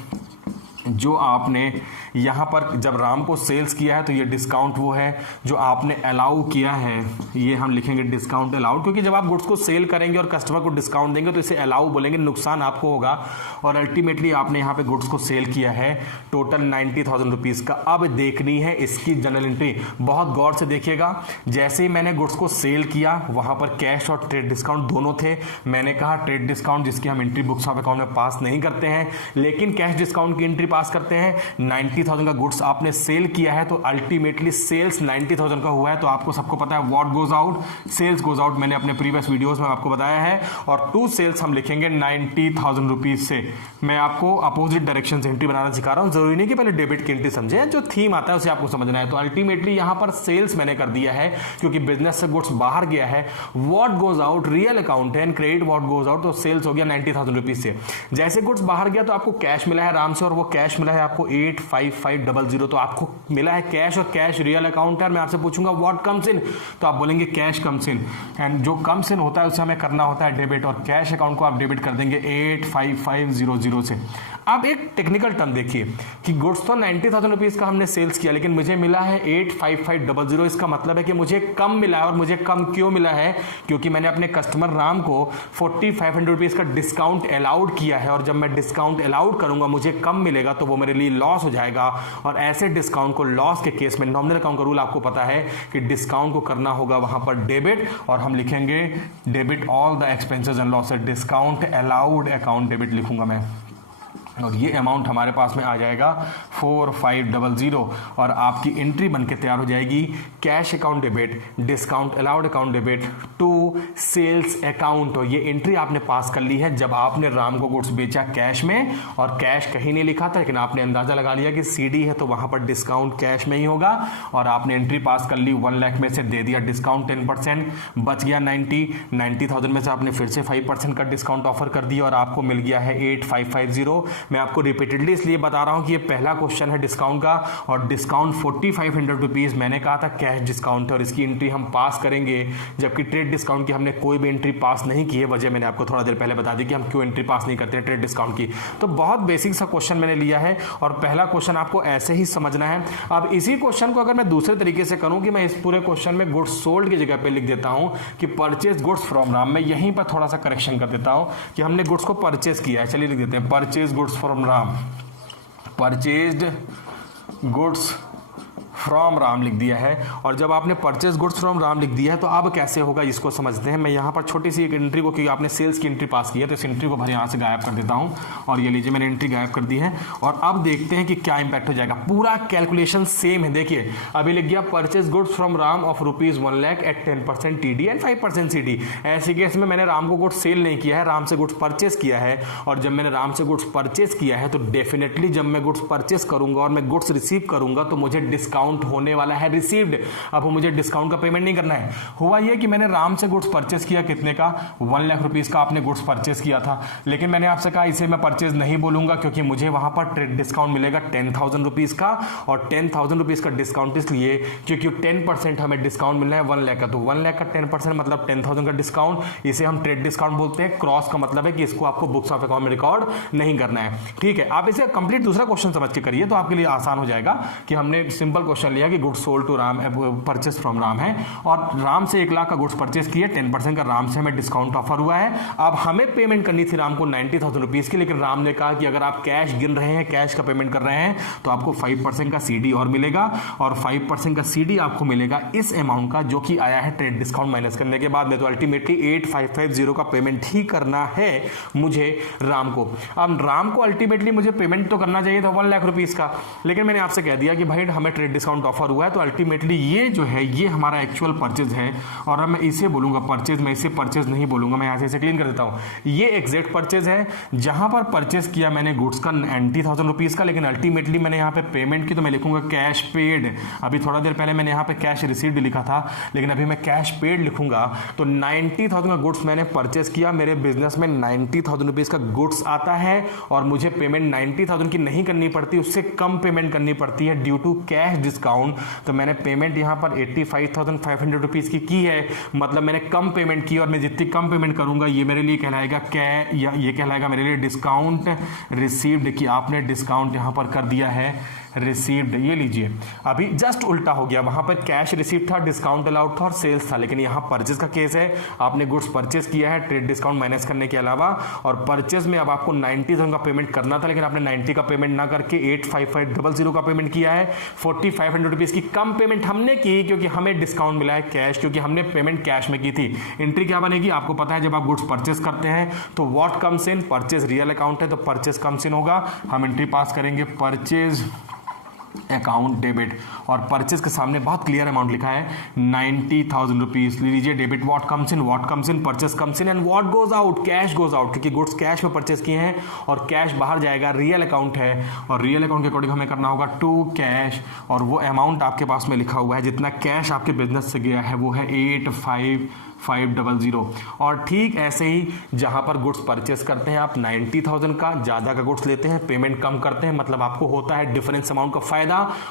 जो आपने यहाँ पर जब राम को सेल्स किया है, तो ये डिस्काउंट वो है जो आपने अलाउ किया है। ये हम लिखेंगे डिस्काउंट अलाउड, क्योंकि जब आप गुड्स को सेल करेंगे और कस्टमर को डिस्काउंट देंगे तो इसे अलाउ बोलेंगे, नुकसान आपको होगा। और अल्टीमेटली आपने यहाँ पे गुड्स को सेल किया है टोटल 90,000 रुपीज़ का। अब देखनी है इसकी जनरल एंट्री। बहुत गौर से देखिएगा, जैसे ही मैंने गुड्स को सेल किया वहाँ पर कैश और ट्रेड डिस्काउंट दोनों थे। मैंने कहा ट्रेड डिस्काउंट जिसकी हम एंट्री बुक्स ऑफ अकाउंट में पास नहीं करते हैं, लेकिन कैश डिस्काउंट की एंट्री पास करते हैं। 90,000 का गुड्स आपने सेल किया है, तो अल्टीमेटली सेल्स 90,000 का हुआ है, तो आपको सबको पता है what goes out, sales goes out. मैंने अपने प्रीवियस वीडियोस में आपको बताया है। और टू सेल्स हम लिखेंगे 90,000 रुपीज से। मैं आपको अपोजिट डायरेक्शन से एंट्री बनाना सिखा रहा हूं, जरूरी नहीं कि पहले डेबिट की एंट्री समझे, जो थीम आता है उसे आपको समझना है। तो अल्टीमेटली यहां पर सेल्स मैंने कर दिया है क्योंकि बिजनेस से गुड्स बाहर गया है। What goes out real account है, and credit what goes out, तो सेल्स हो गया 90,000 रुपीज से। जैसे गुड्स बाहर गया तो आपको कैश मिला है राम से, और वो कैश मिला है आपको 8,5,500, तो आपको मिला है कैश, और कैश रियल अकाउंट है। मैं आपसे पूछूंगा व्हाट कम्स इन, तो आप बोलेंगे कैश कम्स इन, एंड जो कम्स इन होता है उसे हमें करना होता है डेबिट, और कैश अकाउंट को आप डेबिट कर देंगे 8,5,500 से। अब एक टेक्निकल टर्म देखिए कि गुड्स तो 90,000 रुपीज का हमने सेल्स किया, लेकिन मुझे मिला है 8,5,500। इसका मतलब है कि मुझे कम मिला है, और मुझे कम क्यों मिला है? क्योंकि मैंने अपने कस्टमर राम को 4,500 रुपीज का डिस्काउंट अलाउड किया है, और जब मैं डिस्काउंट अलाउड करूंगा मुझे कम मिलेगा, तो वो मेरे लिए लॉस हो जाएगा। और ऐसे डिस्काउंट को लॉस के केस में नॉमिनल अकाउंट का रूल आपको पता है कि डिस्काउंट को करना होगा वहां पर डेबिट, और हम लिखेंगे debit all the expenses and losses. Discount allowed account debit लिखूंगा मैं, और ये अमाउंट हमारे पास में आ जाएगा 4,500, और आपकी एंट्री बनके तैयार हो जाएगी cash account debit, discount allowed account debit to sales account. और ये एंट्री आपने पास कर ली है जब आपने राम को गुड्स बेचा कैश में, और कैश कहीं नहीं लिखा था, लेकिन आपने अंदाजा लगा लिया कि सीडी है तो वहां पर डिस्काउंट कैश में ही होगा, और आपने एंट्री पास कर ली। 1 लाख में से दे दिया डिस्काउंट 10%, बच गया 90,000 में से आपने फिर से 5% का डिस्काउंट ऑफर कर दिया, और आपको मिल गया है 8,550। मैं आपको रिपीटेडली इसलिए बता रहा हूं कि ये पहला क्वेश्चन है डिस्काउंट का, और डिस्काउंट 4,500 रुपीज मैंने कहा था कैश डिस्काउंट है, और इसकी एंट्री हम पास करेंगे, जबकि ट्रेड डिस्काउंट की हमने कोई भी एंट्री पास नहीं की है। वजह मैंने आपको थोड़ा देर पहले बता दी कि हम क्यों एंट्री पास नहीं करते हैं ट्रेड डिस्काउंट की। तो बहुत बेसिक सा क्वेश्चन मैंने लिया है, और पहला क्वेश्चन आपको ऐसे ही समझना है। अब इसी क्वेश्चन को अगर मैं दूसरे तरीके से करूं कि मैं इस पूरे क्वेश्चन में गुड्स सोल्ड की जगह पे लिख देता हूं कि परचेज गुड्स फ्रॉम राम, मैं यहीं पर थोड़ा सा करेक्शन कर देता हूं कि हमने गुड्स को परचेज किया है। चलिए लिख देते हैं purchase goods from Ram, purchased goods from Ram लिख दिया है। और जब आपने परचेज गुड्स फ्रॉम राम लिख दिया है तो अब कैसे होगा इसको समझते हैं। मैं यहाँ पर छोटी सी एक एंट्री को, क्योंकि आपने सेल्स की एंट्री पास की है तो इस एंट्री को भले यहाँ से गायब कर देता हूँ, और ये लीजिए मैंने एंट्री गायब कर दी है। और अब देखते हैं कि क्या इंपैक्ट हो जाएगा। पूरा कैलकुलेशन सेम है, देखिए अभी लिख गया purchase goods from Ram of ₹1 lakh at 10% TD and 5% CD. ऐसे केस में मैंने राम को गुड्स सेल नहीं किया है, राम से गुड्स परचेज किया है, और जब मैंने राम से गुड्स परचेज किया है तो डेफिनेटली जब मैं गुड्स परचेज करूंगा और मैं गुड्स रिसीव करूंगा तो मुझे डिस्काउंट डिस्काउंट होने वाला है रिसीव्ड। अब मुझे डिस्काउंट का पेमेंट नहीं करना है। हुआ ये कि मैंने राम से गुड्स परचेस किया, कितने का, 1 लाख रुपीस का आपने गुड्स परचेस किया था, लेकिन मैंने आपसे कहा इसे मैं परचेज नहीं बोलूंगा क्योंकि मुझे वहां पर ट्रेड डिस्काउंट मिलेगा 10,000 रुपीज का, और 10,000 रुपीज का डिस्काउंट इसलिए क्योंकि 10% हमें डिस्काउंट मिलना है 1 लाख का, तो 1 लाख का 10% मतलब 10,000 का डिस्काउंट, इसे हम ट्रेड डिस्काउंट बोलते हैं। क्रॉस का मतलब है कि इसको आपको बुक्स ऑफ अकाउंट में रिकॉर्ड नहीं करना है, ठीक है। आप इसे कंप्लीट दूसरा क्वेश्चन समझ के करिए तो आपके लिए आसान हो जाएगा कि हमने सिंपल क्वेश्चन लिया कि goods sold to Ram, purchase from Ram है, और राम से 1 लाख का गुड्स परचेस किया, 10% का राम से हमें डिस्काउंट ऑफर हुआ है। अब हमें पेमेंट करनी थी राम को 90,000 रुपीज की, लेकिन राम ने कहा कि अगर आप कैश गिन रहे हैं, कैश का पेमेंट कर रहे हैं, तो आपको 5% का सीडी और मिलेगा, और 5% का सीडी आपको मिलेगा इस अमाउंट का जो कि आया है ट्रेड डिस्काउंट माइनस करने के बाद में। तो अल्टीमेटली 8550 का पेमेंट ही करना है मुझे राम को। अब राम को अल्टीमेटली मुझे पेमेंट तो करना चाहिए था 1 लाख रुपीज का, लेकिन मैंने आपसे कह दिया कि भाई हमें ट्रेड डिस्काउंट ऑफर हुआ है, तो अल्टीमेटली ये जो है ये हमारा एक्चुअल परचेज है, और अब मैं इसे बोलूंगा परचेज, मैं इसे परचेज नहीं बोलूंगा, मैं यहां से इसे क्लीन कर देता हूं। ये एग्जैक्ट परचेज है जहां पर परचेज किया मैंने गुड्स का 90,000 रुपीज का, लेकिन अल्टीमेटली मैंने यहां पे पेमेंट की, तो मैं लिखूंगा कैश पेड। अभी थोड़ा देर पहले मैंने यहां पे कैश रिसीव्ड लिखा था, लेकिन अभी मैं कैश पेड लिखूंगा। तो 90,000 का गुड्स मैंने परचेज किया, मेरे बिजनेस में 90,000 रुपीज का गुड्स आता है, और मुझे पेमेंट 90,000 की नहीं करनी पड़ती, उससे कम पेमेंट करनी पड़ती है ड्यू टू कैश डिस्काउंट। तो मैंने पेमेंट यहां पर 85,500 रुपीज की है, मतलब मैंने कम पेमेंट की, और मैं जितनी कम पेमेंट करूंगा ये मेरे लिए कहलाएगा ये कहलाएगा मेरे लिए डिस्काउंट रिसीव्ड, कि आपने डिस्काउंट यहां पर कर दिया है रिसीव्ड। ये लीजिए अभी जस्ट उल्टा हो गया, वहां पर कैश रिसीव्ड था, डिस्काउंट अलाउड था और सेल्स था, लेकिन यहां परचेज का केस है। आपने गुड्स परचेज किया है ट्रेड डिस्काउंट माइनस करने के अलावा, और परचेज में अब आपको 90,000 का पेमेंट करना था, लेकिन आपने 90 का पेमेंट ना करके 85,500 का पेमेंट किया है। 4,500 रुपीज की कम पेमेंट हमने की क्योंकि हमें डिस्काउंट मिला है कैश, क्योंकि हमने पेमेंट कैश में की थी। एंट्री क्या बनेगी आपको पता है, जब आप गुड्स परचेज करते हैं तो what comes in, purchase real account है तो परचेज कम्स इन होगा, हम एंट्री पास करेंगे परचेज अकाउंट डेबिट, और परचेज के सामने बहुत क्लियर अमाउंट लिखा है 90,000 रुपीज। लीजिए debit what comes in, purchase comes in, and what goes out, cash goes out, क्योंकि गुड्स कैश में परचेज किए हैं और कैश बाहर जाएगा, रियल अकाउंट है, और रियल अकाउंट के अकॉर्डिंग हमें करना होगा टू कैश, और वो अमाउंट आपके पास में लिखा हुआ है, जितना कैश आपके बिजनेस से गया है वो है 85,500। और ठीक ऐसे ही जहां पर गुड्स परचेस करते हैं आप 90,000 का, ज्यादा का गुड्स लेते हैं, पेमेंट कम करते हैं, मतलब आपको होता है डिफरेंस अमाउंट का फायदा,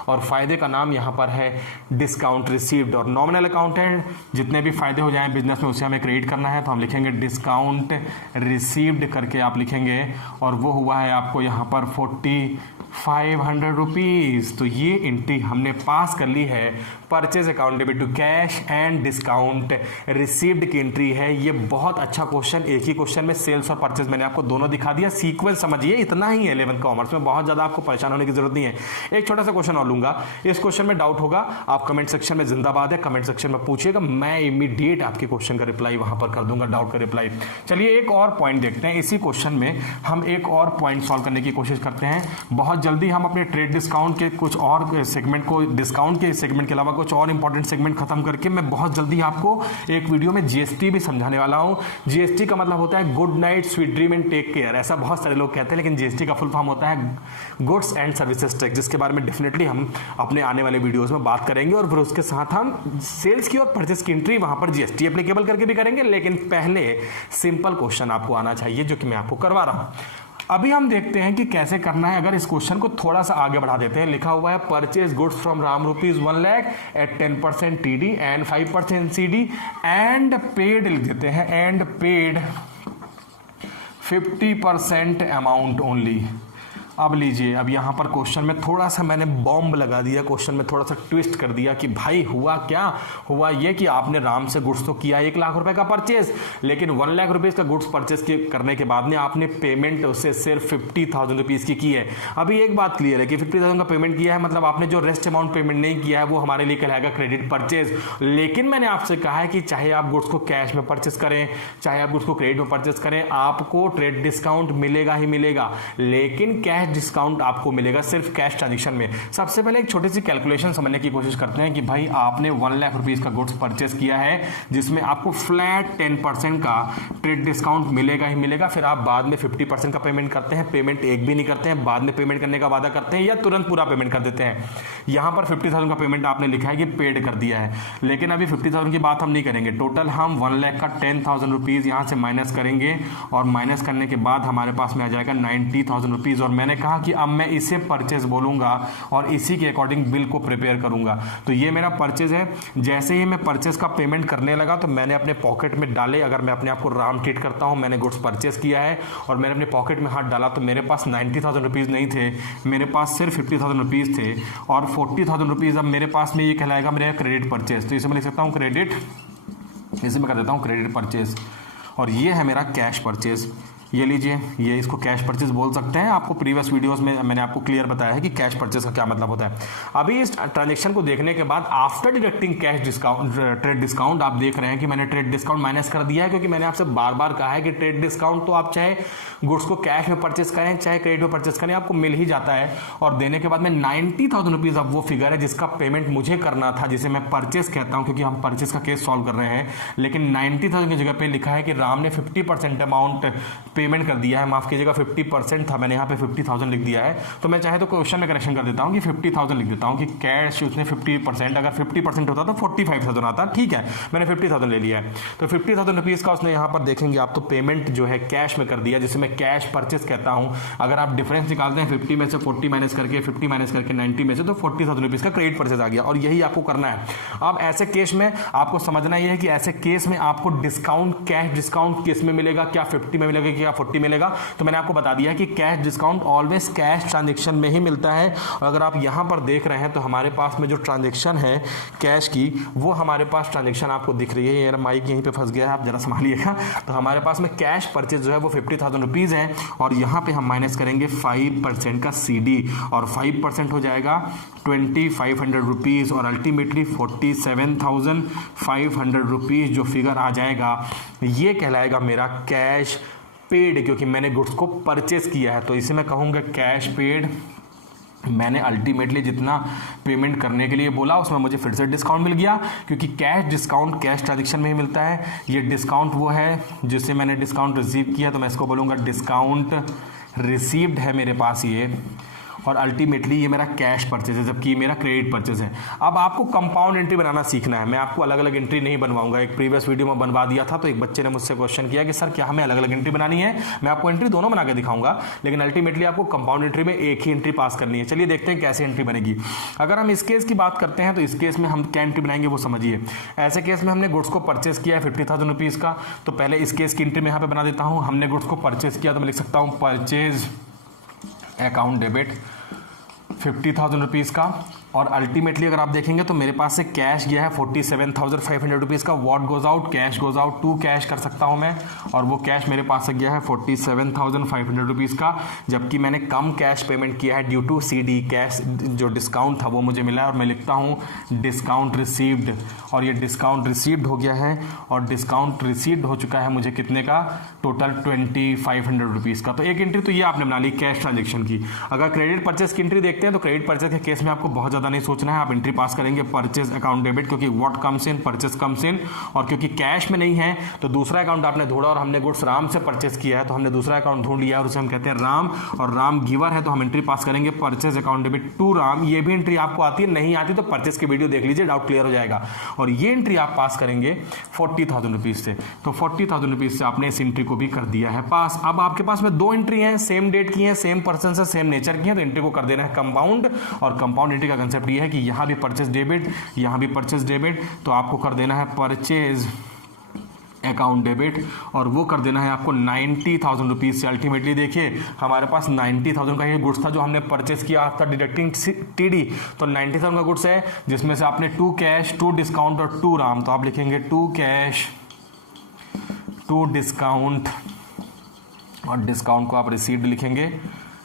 और फायदे का नाम यहां पर है डिस्काउंट रिसीव्ड। और नॉमिनल अकाउंट है, जितने भी फायदे हो जाएं बिजनेस में उसे हमें क्रेडिट करना है, तो हम लिखेंगे डिस्काउंट रिसीव्ड करके आप लिखेंगे, और वो हुआ है आपको यहां पर 4,500 रुपीज। तो ये एंट्री हमने पास कर ली है, purchase account debit to cash and discount received की एंट्री है। ये बहुत अच्छा क्वेश्चन, एक ही क्वेश्चन में सेल्स और परचेज मैंने आपको दोनों दिखा दिया। सीक्वेंस समझिए, इतना ही है 11th कॉमर्स में, बहुत ज्यादा आपको परेशान होने की जरूरत नहीं है। एक छोटा सा क्वेश्चन और लूंगा, इस क्वेश्चन में डाउट होगा आप कमेंट सेक्शन में, जिंदाबाद है, कमेंट सेक्शन में पूछिएगा, मैं इमीडिएट आपके क्वेश्चन का रिप्लाई वहां पर कर दूंगा, डाउट का रिप्लाई। चलिए एक और पॉइंट देखते हैं, इसी क्वेश्चन में हम एक और पॉइंट सॉल्व करने की कोशिश करते हैं। बहुत जल्दी हम अपने ट्रेड डिस्काउंट के कुछ और सेगमेंट को, डिस्काउंट के सेगमेंट के अलावा कुछ और इंपॉर्टेंट सेगमेंट खत्म करके मैं बहुत जल्दी आपको एक वीडियो में जीएसटी भी समझाने वाला हूं। जीएसटी का मतलब होता है good night, sweet dream and take care, ऐसा बहुत सारे लोग कहते हैं, लेकिन जीएसटी का फुल फॉर्म होता है गुड्स एंड सर्विसेज टैक्स, जिसके बारे में डेफिनेटली हम अपने आने वाले वीडियोस में बात करेंगे, और फिर उसके साथ हम सेल्स की और परचेस की एंट्री वहां पर जीएसटी एप्लीकेबल करके भी करेंगे। लेकिन पहले सिंपल क्वेश्चन आपको आना चाहिए, जो कि मैं आपको करवा रहा हूं। अभी हम देखते हैं कि कैसे करना है। अगर इस क्वेश्चन को थोड़ा सा आगे बढ़ा देते हैं, लिखा हुआ है purchase goods from Ram rupees 1 lakh at 10% TD and 5% CD and paid, लिख देते हैं एंड पेड 50% अमाउंट ओनली। अब लीजिए, अब यहां पर क्वेश्चन में थोड़ा सा मैंने बॉम्ब लगा दिया, क्वेश्चन में थोड़ा सा ट्विस्ट कर दिया कि भाई हुआ क्या, हुआ ये कि आपने राम से गुड्स तो किया 1 लाख रुपए का परचेज, लेकिन 1 लाख रुपीज का गुड्स परचेज करने के बाद में आपने पेमेंट उससे सिर्फ 50,000 रुपीज की है। अभी एक बात क्लियर है कि 50,000 का पेमेंट किया है, मतलब आपने जो रेस्ट अमाउंट पेमेंट नहीं किया है वो हमारे लिए कहलाएगा क्रेडिट परचेज। लेकिन मैंने आपसे कहा है कि चाहे आप गुड्स को कैश में परचेज करें, चाहे आप गुड्स को क्रेडिट में परचेज करें, आपको ट्रेड डिस्काउंट मिलेगा ही मिलेगा, लेकिन कैश कैश डिस्काउंट आपको मिलेगा सिर्फ कैश ट्रांजेक्शन में। सबसे पहले एक छोटी सी कैलकुलेशन समझने की कोशिश करते हैं कि भाई आपने 1 लाख रुपीज़ का गुड्स परचेस किया है जिसमें आपको फ्लैट 10% का ट्रेड डिस्काउंट मिलेगा ही मिलेगा। फिर आप बाद में 50% का पेमेंट करते हैं, पेमेंट एक भी नहीं करते हैं, बाद में पेमेंट करने का वादा करते हैं या तुरंत पूरा पेमेंट कर देते हैं। यहाँ पर 50,000 का पेमेंट आपने लिखा है कि पेड कर दिया है, लेकिन अभी 50,000 की बात हम नहीं करेंगे। टोटल हम 1 लाख का 10,000 रुपीज़ यहाँ से माइनस करेंगे और माइनस करने के बाद हमारे पास में आ जाएगा 90,000 रुपीज़। और मैंने कहा कि अब मैं इसे परचेज बोलूँगा और इसी के अकॉर्डिंग बिल को प्रिपेयर करूँगा। तो ये मेरा परचेज है। जैसे ही मैं परचेज का पेमेंट करने लगा तो मैंने अपने पॉकेट में डाले। अगर मैं अपने आप को राम ट्रीट करता हूँ, मैंने गुड्स परचेज किया है और मैंने अपने पॉकेट में हाथ डाला तो मेरे पास 90,000 रुपीज़ नहीं थे, मेरे पास सिर्फ 50,000 रुपीज़ थे। और 40,000 रुपीज़ अब मेरे पास में ये कहलाएगा मेरा क्रेडिट परचेज। तो इसे मैं लिख सकता हूँ क्रेडिट, इसे मैं कर देता हूँ क्रेडिट परचेज। और ये है मेरा कैश परचेज। ये लीजिए, ये इसको कैश परचेज बोल सकते हैं। आपको प्रीवियस वीडियोस में मैंने आपको क्लियर बताया है कि कैश परचेज का क्या मतलब होता है। अभी इस ट्रांजेक्शन को देखने के बाद after deducting cash discount, trade discount, आप देख रहे हैं कि मैंने ट्रेड डिस्काउंट माइनस कर दिया है, क्योंकि मैंने आपसे बार बार कहा है कि ट्रेड डिस्काउंट तो आप चाहे गुड्स को कैश में परचेज करें चाहे क्रेडिट में परचेज करें, आपको मिल ही जाता है। और देने के बाद में 90,000 रुपीज़ अब वो फिगर है जिसका पेमेंट मुझे करना था, जिसे मैं परचेज कहता हूँ, क्योंकि हम परचेज का केस सॉल्व कर रहे हैं। लेकिन 90,000 की जगह पे लिखा है कि राम ने 50% अमाउंट पेमेंट कर दिया है। माफ कीजिएगा 50% था, मैंने यहाँ पे 50,000 लिख दिया है। तो मैं चाहे तो क्वेश्चन में करेक्शन कर देता हूँ कि 50,000 लिख देता हूँ कि कैश उसने 50%, अगर 50% होता तो 45,000 आता। ठीक है, मैंने 50,000 ले लिया है। तो 50,000 रुपीज़ का उसने यहाँ पर देखेंगे आप तो पेमेंट जो है कैश में कर दिया, जिसे मैं कैश परचेज कहता हूँ। अगर आप डिफरेंस निकालते हैं 50 में से 40 माइनस करके, 50 माइनस करके 90 में से, तो 40,000 रुपीज़ का क्रेडिट परचेज आ गया। और यही आपको करना है। अब ऐसे केस में आपको समझना यह है कि ऐसे केस में आपको डिस्काउंट, कैश डिस्काउंट किस में मिलेगा, क्या 50 में मिलेगा क्या 40 मिलेगा। तो मैंने आपको बता दिया कि cash discount always cash transaction में ही मिलता है। और अगर आप यहां पर देख रहे हैं तो हमारे पास में जो ट्रांजैक्शन है कैश की, वो हमारे पास ट्रांजैक्शन आपको दिख रही है। ये माइक यहीं पे फंस गया है, आप जरा संभालिएगा। तो हमारे पास में कैश परचेज जो है वो 50,000 रुपीज़ है और यहाँ पे हम माइनस करेंगे 5% का CD और 5% हो जाएगा 2,500 रुपीज़ और अल्टीमेटली 47,500 रुपीज़ जो फिगर आ जाएगा ये कहलाएगा मेरा कैश पेड, क्योंकि मैंने गुड्स को परचेस किया है। तो इसे मैं कहूँगा कैश पेड। मैंने अल्टीमेटली जितना पेमेंट करने के लिए बोला उसमें मुझे फिर से डिस्काउंट मिल गया, क्योंकि कैश डिस्काउंट कैश ट्रांजेक्शन में ही मिलता है। ये डिस्काउंट वो है जिससे मैंने डिस्काउंट रिसीव किया, तो मैं इसको बोलूँगा डिस्काउंट रिसीव्ड है मेरे पास ये। और अल्टीमेटली ये मेरा कैश परचेज है, जबकि ये मेरा क्रेडिट परचेज है। अब आपको कंपाउंड एंट्री बनाना सीखना है। मैं आपको अलग अलग एंट्री नहीं बनवाऊंगा, एक प्रीवियस वीडियो में बनवा दिया था। तो एक बच्चे ने मुझसे क्वेश्चन किया कि सर क्या हमें अलग अलग एंट्री बनानी है। मैं आपको एंट्री दोनों बना के दिखाऊंगा, लेकिन अल्टीमेटली आपको कंपाउंड एंट्री में एक ही एंट्री पास करनी है। चलिए देखते हैं कैसे एंट्री बनेगी। अगर हम इस केस की बात करते हैं तो इस केस में हम क्या एंट्री बनाएंगे वो समझिए। ऐसे केस में हमने गुड्स को परचेस किया है 50,000 रुपीज़ का, तो पहले इस केस की एंट्री में यहाँ पे बना देता हूँ। हमने गुड्स को परचेस किया तो मैं लिख सकता हूँ परचेज अकाउंट डेबिट 50,000 रुपीज़ का। और अल्टीमेटली अगर आप देखेंगे तो मेरे पास से कैश गया है 47,500 रुपीज़ का। What goes out, cash goes out, to cash कर सकता हूं मैं। और वो कैश मेरे पास से गया है 47,500 रुपीज़ का, जबकि मैंने कम कैश पेमेंट किया है ड्यू टू CD। कैश जो डिस्काउंट था वो मुझे मिला है और मैं लिखता हूँ डिस्काउंट रिसीव्ड। और ये डिस्काउंट रिसीव्ड हो गया है और डिस्काउंट रिसीव्ड हो चुका है मुझे कितने का, टोटल 2,500 रुपीज़ का। तो एक एंट्री तो ये आपने बना ली कैश ट्रांजेक्शन की। अगर क्रेडिट परचेस की एंट्री देखते हैं तो क्रेडिट परचेस के केस में आपको बहुत ज़्यादा नहीं सोचना है, आप एंट्री पास करेंगे परचेज अकाउंट डेबिट, क्योंकि what comes in purchase comes in. और क्योंकि कैश में नहीं है तो दूसरा अकाउंट आपने ढूंढा और हमने गुड्स राम से परचेज किया है तो हमने दूसरा अकाउंट ढूंढ लिया और उसे हम कहते हैं राम। और राम गिवर है तो हम एंट्री पास करेंगे purchase account debit to Ram. ये भी एंट्री आपको आती है, नहीं आती तो परचेज की वीडियो देख लीजिए, डाउट क्लियर हो जाएगा। और ये एंट्री आप पास करेंगे 40,000 रुपीज़ से। तो 40,000 रुपीज़ से आपने इस एंट्री को भी कर दिया है पास। अब आपके पास में दो एंट्री हैं, सेम डेट की हैं, सेम पर्सन से, सेम नेचर की हैं, तो एंट्री को कर देना है कंपाउंड। और कंपाउंड एंट्री का कंसेप्ट ये है कि यहाँ भी परचेज डेबिट, यहाँ भी परचेज डेबिट, तो आपको कर देना है परचेज अकाउंट डेबिट और वो कर देना है आपको 90,000 रुपीज़ से। अल्टीमेटली देखिए हमारे पास 90,000 का ये गुड्स था जो हमने परचेस किया आफ्टर डिडक्टिंग TD। तो 90,000 का गुड्स है जिसमें से आपने 2 कैश, 2 डिस्काउंट और 2 राम। तो आप लिखेंगे 2 कैश, 2 डिस्काउंट और डिस्काउंट को आप रिसीव्ड लिखेंगे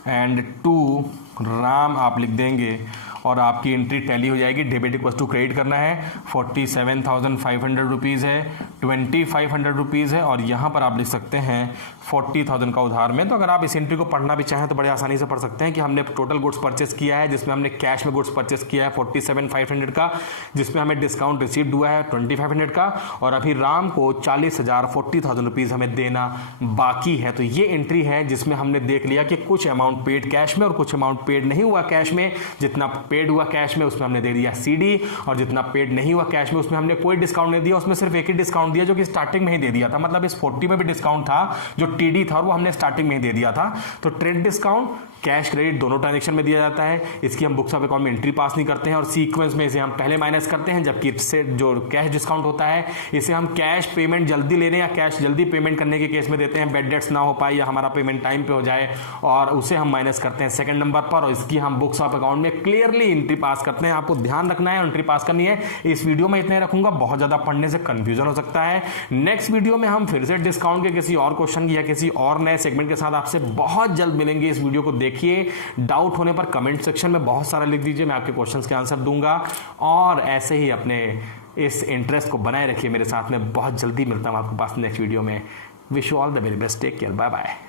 एंड 2 राम आप लिख देंगे। और आपकी एंट्री टैली हो जाएगी। डेबिट इक्वल टू क्रेडिट करना है, 47,500 रुपीज़ है, 2,500 रुपीज़ है, और यहाँ पर आप लिख सकते हैं 40,000 का उधार में। तो अगर आप इस एंट्री को पढ़ना भी चाहें तो बड़े आसानी से पढ़ सकते हैं कि हमने टोटल गुड्स परचेस किया है, जिसमें हमने कैश में गुड्स परचेस किया है 47,500 का, जिसमें हमें डिस्काउंट रिसीव्ड हुआ है 2,500 का, और अभी राम को 40,000 रुपीज़ हमें देना बाकी है। तो ये एंट्री है जिसमें हमने देख लिया कि कुछ अमाउंट पेड कैश में और कुछ अमाउंट पेड नहीं हुआ कैश में। जितना पेड हुआ कैश में उसमें हमने दे दिया सीडी, और जितना पेड नहीं हुआ कैश में उसमें हमने कोई डिस्काउंट नहीं दिया, उसमें सिर्फ एक ही डिस्काउंट दिया जो कि स्टार्टिंग में ही दे दिया था। मतलब इस 40 में भी डिस्काउंट था, जो टीडी था वो हमने स्टार्टिंग में ही दे दिया था। तो ट्रेड डिस्काउंट, कैश क्रेडिट दोनों ट्रांजेक्शन में दिया जाता है। इसकी हम बुक्स ऑफ अकाउंट में एंट्री पास नहीं करते हैं, और सीक्वेंस में इसे हम पहले माइनस करते हैं, जबकि इससे जो कैश डिस्काउंट होता है इसे हम कैश पेमेंट जल्दी लेने या कैश जल्दी पेमेंट करने के केस में देते हैं, बेड डेट्स ना हो पाए या हमारा पेमेंट टाइम पे हो जाए, और उसे हम माइनस करते हैं सेकंड नंबर पर, और इसकी हम बुक्स ऑफ अकाउंट में क्लियरली एंट्री पास करते हैं। आपको ध्यान रखना है, एंट्री पास करनी है। इस वीडियो में इतना ही रखूंगा, बहुत ज्यादा पढ़ने से कंफ्यूजन हो सकता है। नेक्स्ट वीडियो में हम फिर से डिस्काउंट के किसी और क्वेश्चन या किसी और नए सेगमेंट के साथ आपसे बहुत जल्द मिलेंगे। इस वीडियो को देखिए, डाउट होने पर कमेंट सेक्शन में बहुत सारा लिख दीजिए, मैं आपके क्वेश्चंस के आंसर दूंगा। और ऐसे ही अपने इस इंटरेस्ट को बनाए रखिए मेरे साथ में। बहुत जल्दी मिलता हूं आपके पास नेक्स्ट वीडियो में। Wish you all the very best, take care, bye bye.